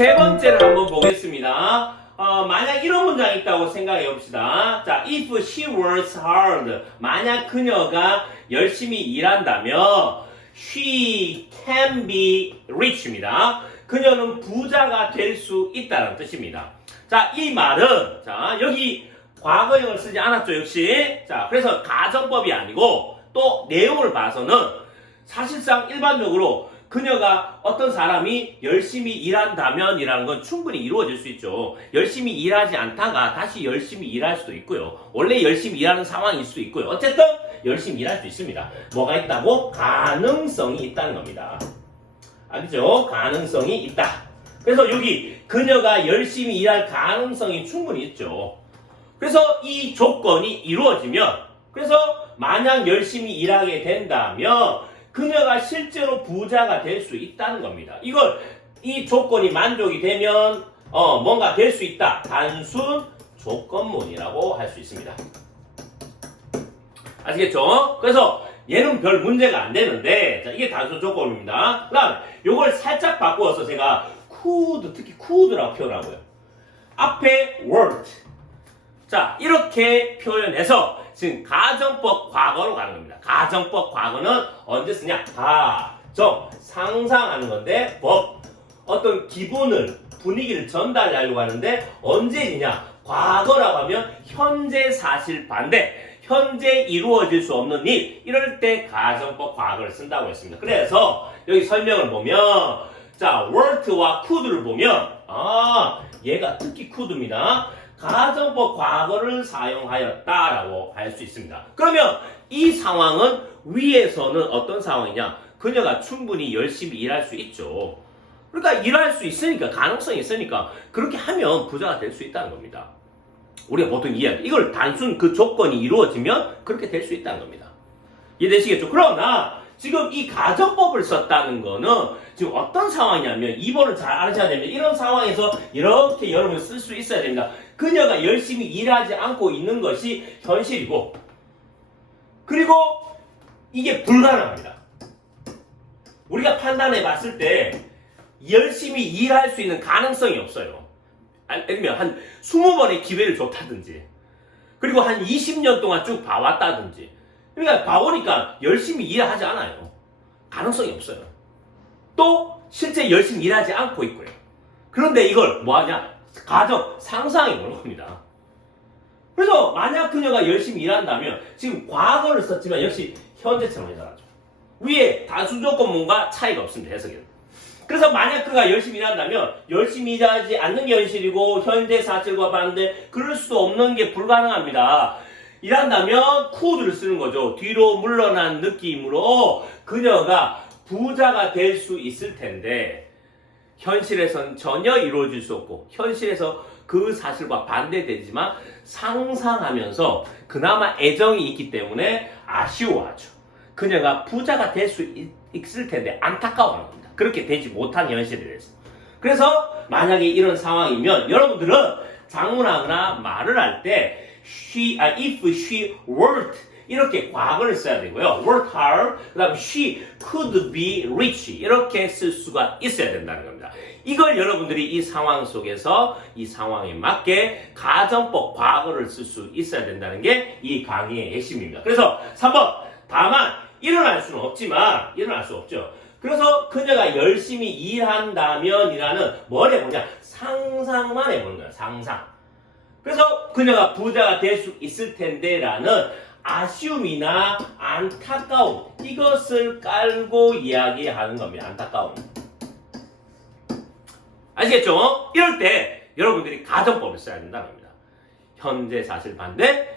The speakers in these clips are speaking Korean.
세 번째를 한번 보겠습니다. 만약 이런 문장이 있다고 생각해 봅시다. 자, if she works hard. 만약 그녀가 열심히 일한다면 she can be rich입니다. 그녀는 부자가 될 수 있다는 뜻입니다. 자, 이 말은 자, 여기 과거형을 쓰지 않았죠, 역시. 자, 그래서 가정법이 아니고 또 내용을 봐서는 사실상 일반적으로 그녀가 어떤 사람이 열심히 일한다면 이라는 건 충분히 이루어질 수 있죠. 열심히 일하지 않다가 다시 열심히 일할 수도 있고요. 원래 열심히 일하는 상황일 수도 있고요. 어쨌든 열심히 일할 수 있습니다. 뭐가 있다고? 가능성이 있다는 겁니다. 알겠죠? 가능성이 있다. 그래서 여기 그녀가 열심히 일할 가능성이 충분히 있죠. 그래서 이 조건이 이루어지면, 그래서 만약 열심히 일하게 된다면 그녀가 실제로 부자가 될 수 있다는 겁니다. 이 조건이 만족이 되면 뭔가 될 수 있다. 단순 조건문이라고 할 수 있습니다. 아시겠죠? 그래서 얘는 별 문제가 안 되는데, 자, 이게 단순 조건입니다. 그 다음 요걸 살짝 바꾸어서 제가 could, 특히 could라고 표현하고요. 앞에 worked. 자, 이렇게 표현해서 지금 가정법 과거로 가는 겁니다. 가정법 과거는 언제 쓰냐? 가정, 상상하는 건데 법, 어떤 기분을, 분위기를 전달하려고 하는데 언제냐? 과거라고 하면 현재 사실 반대, 현재 이루어질 수 없는 일, 이럴 때 가정법 과거를 쓴다고 했습니다. 그래서 여기 설명을 보면 자, worked와 could를 보면 얘가 특히 could입니다. 가정법 과거를 사용하였다라고 할 수 있습니다. 그러면 이 상황은 위에서는 어떤 상황이냐? 그녀가 충분히 열심히 일할 수 있죠. 그러니까 일할 수 있으니까, 가능성이 있으니까 그렇게 하면 부자가 될 수 있다는 겁니다. 우리가 보통 이해하죠. 이걸 단순 그 조건이 이루어지면 그렇게 될 수 있다는 겁니다. 이해되시겠죠? 그러나 지금 이 가정법을 썼다는 거는 지금 어떤 상황이냐면 2번을 잘 알아셔야 됩니다. 이런 상황에서 이렇게 여러분 쓸 수 있어야 됩니다. 그녀가 열심히 일하지 않고 있는 것이 현실이고, 그리고 이게 불가능합니다. 우리가 판단해 봤을 때 열심히 일할 수 있는 가능성이 없어요. 예를 들면 한 20번의 기회를 줬다든지, 그리고 한 20년 동안 쭉 봐왔다든지, 그러니까 봐오니까 열심히 일하지 않아요. 가능성이 없어요. 또 실제 열심히 일하지 않고 있고요. 그런데 이걸 뭐하냐? 가정, 상상해 보는 겁니다. 그래서 만약 그녀가 열심히 일한다면 지금 과거를 썼지만 역시 현재처럼 해석하죠. 위에 단순 조건문과 차이가 없습니다. 해석에는. 그래서 만약 그가 열심히 일한다면 열심히 일하지 않는 게 현실이고 현재 사실과 반대, 그럴 수도 없는 게 불가능합니다. 일한다면 could를 쓰는 거죠. 뒤로 물러난 느낌으로 그녀가 부자가 될 수 있을 텐데 현실에서는 전혀 이루어질 수 없고 현실에서 그 사실과 반대되지만 상상하면서 그나마 애정이 있기 때문에 아쉬워하죠. 그녀가 부자가 될 수 있을 텐데 안타까워하는 겁니다. 그렇게 되지 못한 현실에 대해서. 그래서 만약에 이런 상황이면 여러분들은 장문하거나 말을 할 때 if she worked 이렇게 과거를 써야 되고요. work hard, 그 다음에 she could be rich 이렇게 쓸 수가 있어야 된다는 겁니다. 이걸 여러분들이 이 상황 속에서 이 상황에 맞게 가정법 과거를 쓸 수 있어야 된다는 게 이 강의의 핵심입니다. 그래서 3번, 다만 일어날 수는 없지만 일어날 수 없죠. 그래서 그녀가 열심히 일한다면 이라는 뭘 해보냐? 상상만 해보는 거야. 상상. 그래서 그녀가 부자가 될 수 있을 텐데 라는 아쉬움이나 안타까움, 이것을 깔고 이야기하는 겁니다. 안타까움. 아시겠죠? 이럴 때 여러분들이 가정법을 써야 된다는 겁니다. 현재 사실 반대,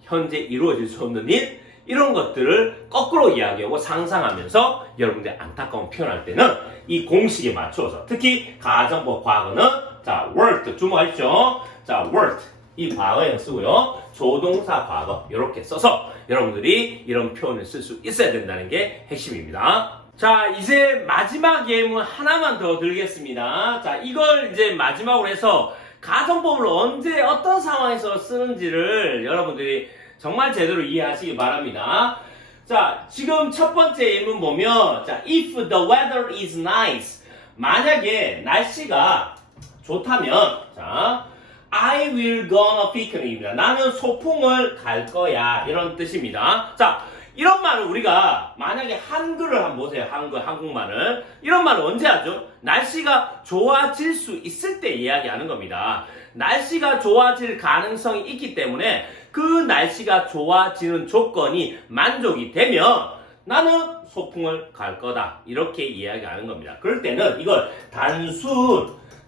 현재 이루어질 수 없는 일, 이런 것들을 거꾸로 이야기하고 상상하면서 여러분들이 안타까움 표현할 때는 이 공식에 맞춰서, 특히 가정법 과거는 자, worked 주목하십시오. 자, worked 이 과거형 쓰고요. 조동사 과거 이렇게 써서 여러분들이 이런 표현을 쓸 수 있어야 된다는 게 핵심입니다. 자, 이제 마지막 예문 하나만 더 드리겠습니다. 자, 이걸 이제 마지막으로 해서 가정법을 언제 어떤 상황에서 쓰는지를 여러분들이 정말 제대로 이해하시기 바랍니다. 자, 지금 첫 번째 예문 보면 자, if the weather is nice 만약에 날씨가 좋다면, 자, I will gonna picnic입니다. 나는 소풍을 갈 거야. 이런 뜻입니다. 자, 이런 말을 우리가 만약에 한글을 한번 보세요. 한국말을. 이런 말을 언제 하죠? 날씨가 좋아질 수 있을 때 이야기하는 겁니다. 날씨가 좋아질 가능성이 있기 때문에 그 날씨가 좋아지는 조건이 만족이 되면 나는 소풍을 갈 거다. 이렇게 이야기하는 겁니다. 그럴 때는 이걸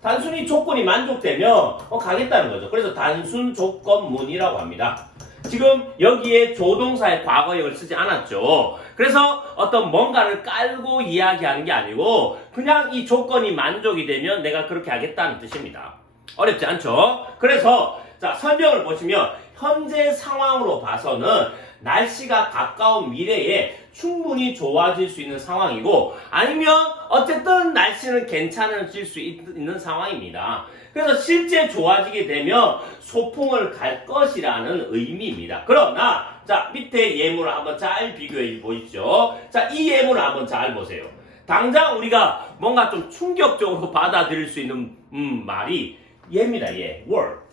단순히 조건이 만족되면 가겠다는 거죠. 그래서 단순 조건문이라고 합니다. 지금 여기에 조동사의 과거형을 쓰지 않았죠. 그래서 어떤 뭔가를 깔고 이야기하는 게 아니고 그냥 이 조건이 만족이 되면 내가 그렇게 하겠다는 뜻입니다. 어렵지 않죠? 그래서 자, 설명을 보시면 현재 상황으로 봐서는 날씨가 가까운 미래에 충분히 좋아질 수 있는 상황이고 아니면 어쨌든 날씨는 괜찮아질 수 있는 상황입니다. 그래서 실제 좋아지게 되면 소풍을 갈 것이라는 의미입니다. 그러나 자, 밑에 예문을 한번 잘 비교해 보십시오. 자, 이 예문을 한번 잘 보세요. 당장 우리가 뭔가 좀 충격적으로 받아들일 수 있는 말이 얘입니다. 얘, were.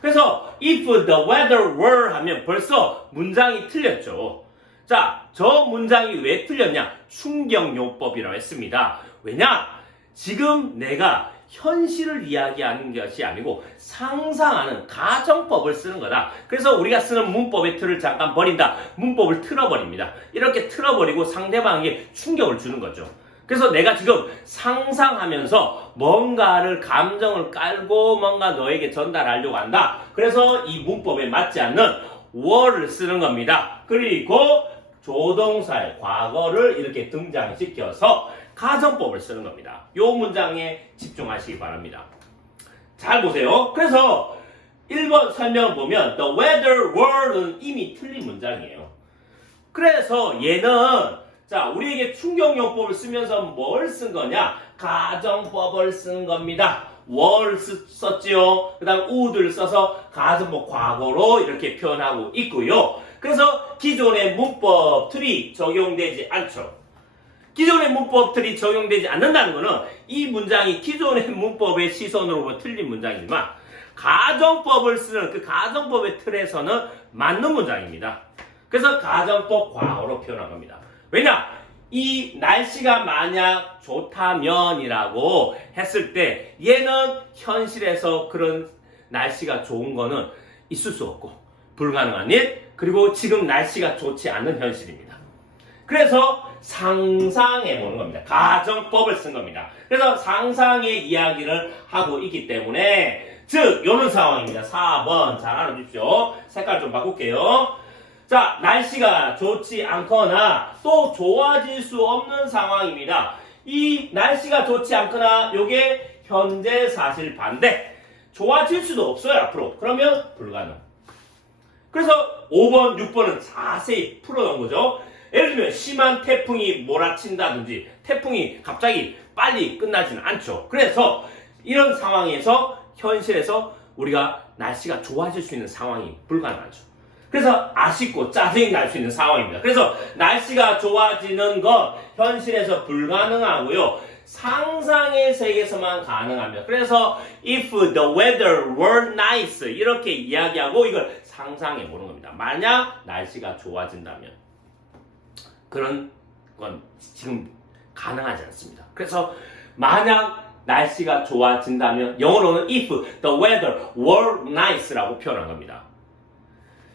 그래서 if the weather were 하면 벌써 문장이 틀렸죠. 자, 저 문장이 왜 틀렸냐? 충격요법이라고 했습니다. 왜냐? 지금 내가 현실을 이야기하는 것이 아니고 상상하는 가정법을 쓰는 거다. 그래서 우리가 쓰는 문법의 틀을 잠깐 버린다. 문법을 틀어버립니다. 이렇게 틀어버리고 상대방에게 충격을 주는 거죠. 그래서 내가 지금 상상하면서 뭔가를 감정을 깔고 뭔가 너에게 전달하려고 한다. 그래서 이 문법에 맞지 않는 were를 쓰는 겁니다. 그리고 조동사의 과거를 이렇게 등장시켜서 가정법을 쓰는 겁니다. 이 문장에 집중하시기 바랍니다. 잘 보세요. 그래서 1번 설명을 보면 the weather were는 이미 틀린 문장이에요. 그래서 얘는 자, 우리에게 충격요법을 쓰면서 뭘 쓴 거냐? 가정법을 쓴 겁니다. were 썼지요. 그 다음 would를 써서 가정법 과거로 이렇게 표현하고 있고요. 그래서 기존의 문법 틀이 적용되지 않죠. 기존의 문법 틀이 적용되지 않는다는 것은 이 문장이 기존의 문법의 시선으로 보면 틀린 문장이지만 가정법을 쓰는 그 가정법의 틀에서는 맞는 문장입니다. 그래서 가정법 과거로 표현한 겁니다. 왜냐? 이 날씨가 만약 좋다면이라고 했을 때 얘는 현실에서 그런 날씨가 좋은 거는 있을 수 없고 불가능한 일 그리고 지금 날씨가 좋지 않은 현실입니다. 그래서 상상해 보는 겁니다. 가정법을 쓴 겁니다. 그래서 상상의 이야기를 하고 있기 때문에 즉 이런 상황입니다. 4번 잘 알아주십시오. 색깔 좀 바꿀게요. 자, 날씨가 좋지 않거나 또 좋아질 수 없는 상황입니다. 이 날씨가 좋지 않거나 요게 현재 사실 반대. 좋아질 수도 없어요, 앞으로. 그러면 불가능. 그래서 5번, 6번은 자세히 풀어놓은 거죠. 예를 들면 심한 태풍이 몰아친다든지 태풍이 갑자기 빨리 끝나지는 않죠. 그래서 이런 상황에서 현실에서 우리가 날씨가 좋아질 수 있는 상황이 불가능하죠. 그래서 아쉽고 짜증이 날 수 있는 상황입니다. 그래서 날씨가 좋아지는 건 현실에서 불가능하고요. 상상의 세계에서만 가능합니다. 그래서 if the weather were nice 이렇게 이야기하고 이걸 상상해 보는 겁니다. 만약 날씨가 좋아진다면 그런 건 지금 가능하지 않습니다. 그래서 만약 날씨가 좋아진다면 영어로는 if the weather were nice라고 표현한 겁니다.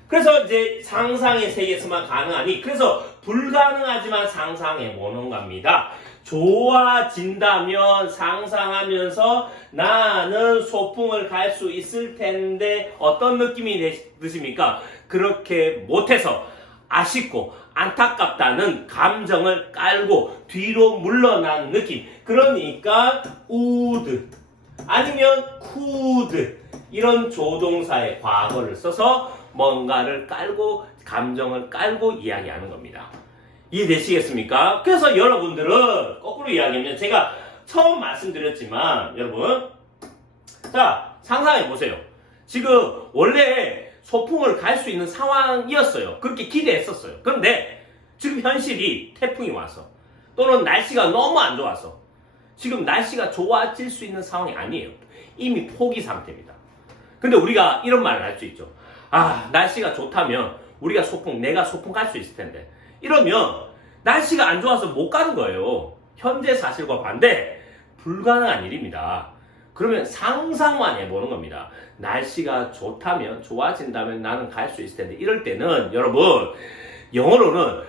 그래서 이제 상상의 세계에서만 가능하니 그래서 불가능하지만 상상해 보는 겁니다. 좋아진다면 상상하면서 나는 소풍을 갈 수 있을 텐데 어떤 느낌이 드십니까? 그렇게 못해서 아쉽고 안타깝다는 감정을 깔고 뒤로 물러난 느낌. 그러니까 would 아니면 could 이런 조동사의 과거를 써서 뭔가를 깔고 감정을 깔고 이야기하는 겁니다. 이해되시겠습니까? 그래서 여러분들은 거꾸로 이야기하면 제가 처음 말씀드렸지만 여러분 자 상상해 보세요. 지금 원래 소풍을 갈 수 있는 상황이었어요. 그렇게 기대했었어요. 그런데 지금 현실이 태풍이 와서 또는 날씨가 너무 안 좋아서 지금 날씨가 좋아질 수 있는 상황이 아니에요. 이미 포기 상태입니다. 근데 우리가 이런 말을 할 수 있죠. 아, 날씨가 좋다면 우리가 내가 소풍 갈 수 있을 텐데. 이러면 날씨가 안 좋아서 못 가는 거예요. 현재 사실과 반대, 불가능한 일입니다. 그러면 상상만 해보는 겁니다. 날씨가 좋아진다면 나는 갈 수 있을 텐데. 이럴 때는 여러분, 영어로는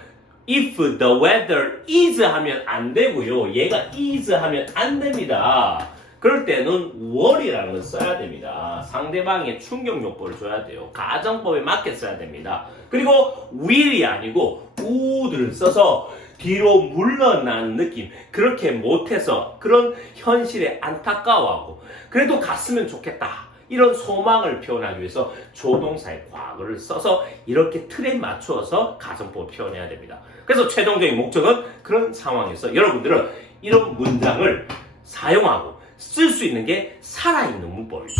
if the weather is 하면 안 되고요. 얘가 is 하면 안 됩니다. 그럴 때는 wor이라는 걸 써야 됩니다. 상대방의 충격 요법을 줘야 돼요. 가정법에 맞게 써야 됩니다. 그리고 will이 아니고 would를 써서 뒤로 물러난 느낌, 그렇게 못해서 그런 현실에 안타까워하고 그래도 갔으면 좋겠다, 이런 소망을 표현하기 위해서 조동사의 과거를 써서 이렇게 틀에 맞추어서 가정법을 표현해야 됩니다. 그래서 최종적인 목적은 그런 상황에서 여러분들은 이런 문장을 사용하고 쓸 수 있는 게 살아있는 문법입니다.